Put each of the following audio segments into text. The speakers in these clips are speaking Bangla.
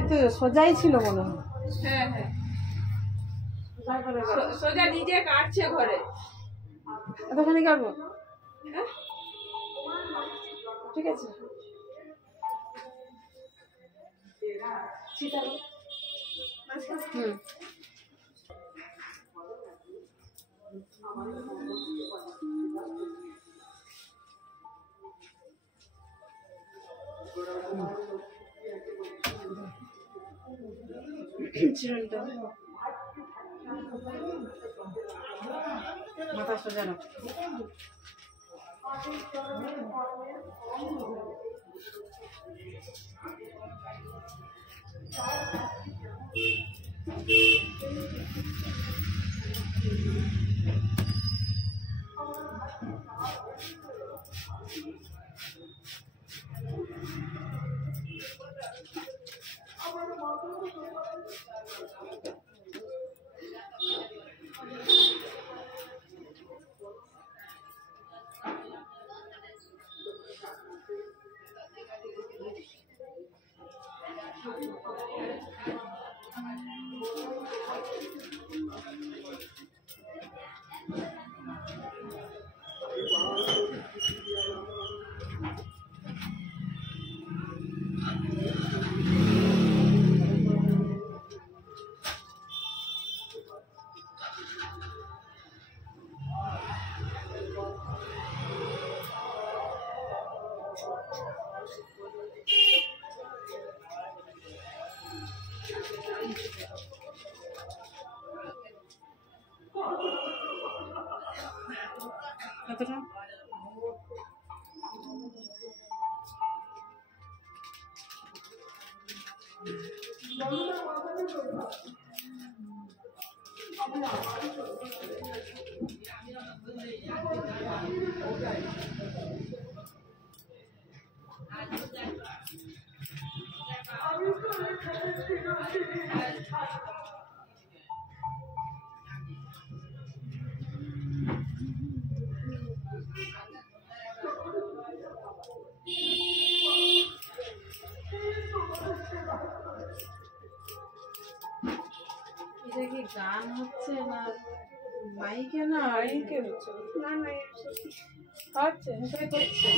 এতে সোজাই ছিল মনে হয়। হ্যাঁ হ্যাঁ সোজা নিজে কাটছে ঘরে। এতখানি কাটবো? ঠিক আছে। চিরুনিটা মাথা সোজা না। কতটা? এটা কি গান হচ্ছে না মাইকে? না মাইকে হচ্ছে না। না হচ্ছে সেটাই করছে।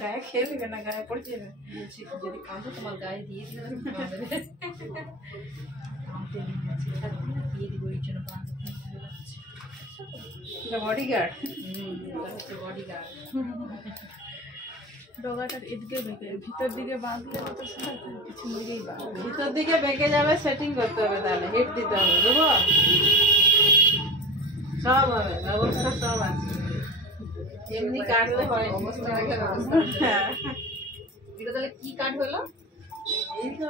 গায়ে খেয়ে দেবে না, গায়ে পড়ে যাবে। যদি কাঁদো তোমার গায়ে দিয়ে দিবে, দিয়ে দিব এই জন্য বডিগার্ড। বডিগার্ড। ডগাটার এদিকে বেঁকে ভিতর দিকে বাঁধলে তো পিছন দিকেই বাঁধবে। ভিতর দিকে বেঁকে যাবে, সেটিং করতে হবে, তাহলে হিট দিতে হবে, বুঝবো? সব হবে, ব্যবস্থা সব আছে, এমনি কাটলে হয়। অবস্থা রেখে ব্যবস্থা। হ্যাঁ, এটা তাহলে কি কাট হলো? এই তো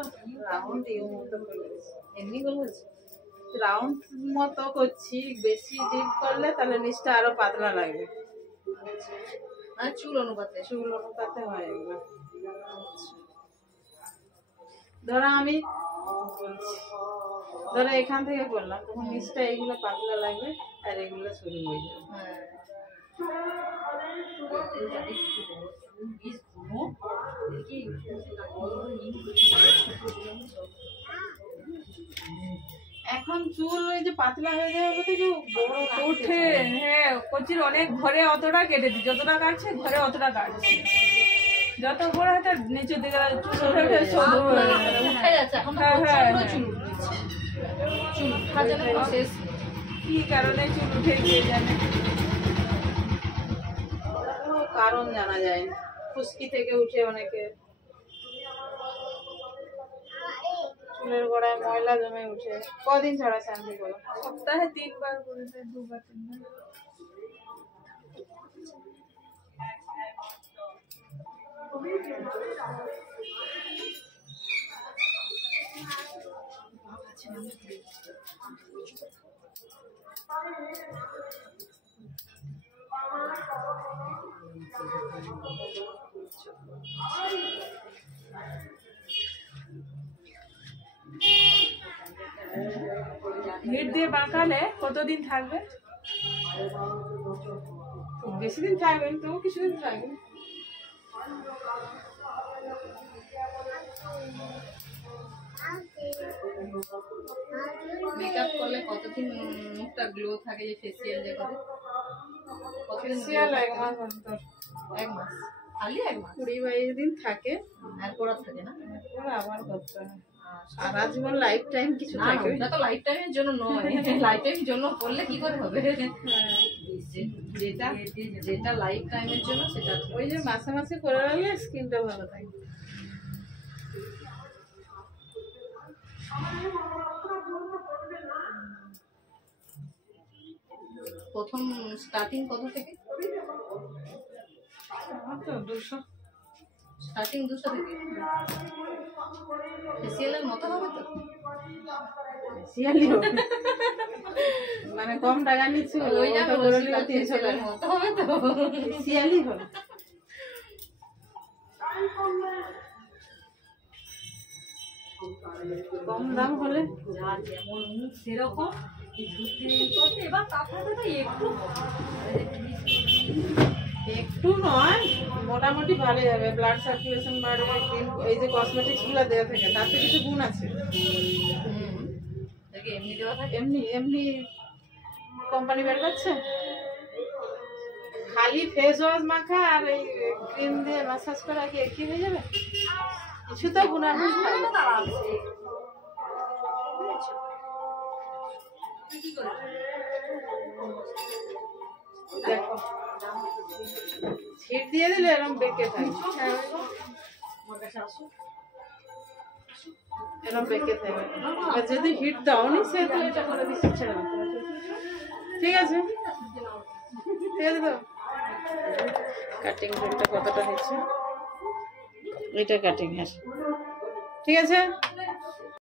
রাউন্ড ইউ মতো করেছি, এমনি গোল হয়েছে? রাউন্ড মতো করছি। বেশি ডিপ করলে তাহলে নিচটা আরো পাতলা লাগবে। আর চুল অনুপাতে? চুল অনুপাতে হয় এগুলো। ধরো আমি বলছি, ধরো এখান থেকে করলাম, তখন নিচটা এইগুলো পাতলা লাগবে আর এগুলো সরু হয়ে যাবে। হ্যাঁ। এখন চুল ওই যে পাতলা হয়ে যাবে বলতে কি বড় উঠে, হ্যাঁ কচির অনেক ঘরে অতটা কেটে দিই, যতটা কাটছে ঘরে অতটা কাটছে, যত বড় হয় তার নিচের দিকে চুল উঠে উঠে ছোট হয়ে যাবে। উঠে যাচ্ছে এখন তো হ্যাঁ, হ্যাঁ, প্রচণ্ড হ্যাঁ। চুল উঠছে। চুল উঠা যেন প্রসেস। কি কারণে চুল উঠে গিয়ে জানে। কোনো কারণ জানা যায় না, খুশকি থেকে উঠে অনেকে চুলের গোড়ায় ময়লা জমে উঠে। কদিন ছাড়া শ্যাম্পু করো? সপ্তাহে 3 বার করে দেয়, 2 বার 3 বার। হিট দিয়ে বাঁকালে কতদিন থাকবে? খুব বেশি দিন থাকবেন, তবু কিছুদিন থাকবেন। মেকআপ করলে কতদিন মুখটা গ্লো থাকে, যে ফেসিয়াল যে করে? কতদিন ফেসিয়াল 1 মাস অন্তর, 1 মাস? খালি 1 মাস? 20-22 দিন থাকে, এরপর আর থাকে না? এরপর আবার করতে হয়। সারা জীবন লাইফ টাইম কিছু না, থাকে ওটা তো লাইফ টাইমের জন্য নয়। লাইফ টাইমের জন্য করলে কি করে হবে? যেটা যেটা লাইফ টাইমের জন্য সেটা ওই যে মাসে মাসে করে রাখলে স্কিনটা ভালো থাকে। প্রথম স্টার্টিং কত থেকে? আমার তো 200। স্টার্টিং 200 থেকে? ফেসিয়ালের মতো হবে তো? ফেসিয়ালই হবে, মানে কম টাকা নিচ্ছে, ওই ওইটা যাবে করে নিলে 300 ফেসিয়ালের টাকা। মতো হবে তো? ফেসিয়ালই হবে। কম দাম হলে যার যেমন মুখ সেরকম ধরতে করতে, এবার তারপরে তো একটু একটু নয়, মোটামুটি ভালো যাবে। ব্লাড সার্কুলেশন বাড়বে, এই যে কসমেটিক্স গুলো দেওয়া থাকে তাতে কিছু গুণ আছে। এমনি দেওয়া থাকে? এমনি এমনি কোম্পানি বের করছে। খালি ফেস ওয়াশ মাখা আর এই ক্রিম দিয়ে ম্যাসাজ করা কি একই হয়ে যাবে? কিছু তো গুণাগুণ থাকবে। দেখো, ছিট দিয়ে দিলে এরকম বেঁকে থাকে, এরকম বেঁকে থাকে। আর যদি হিট দাওনি সে তো এটা করে দিচ্ছে, ছেড়ে দাও। ঠিক আছে, ঠিক আছে তো। কাটিং রুলটা কতটা হচ্ছে, এটা কাটিং এর, ঠিক আছে।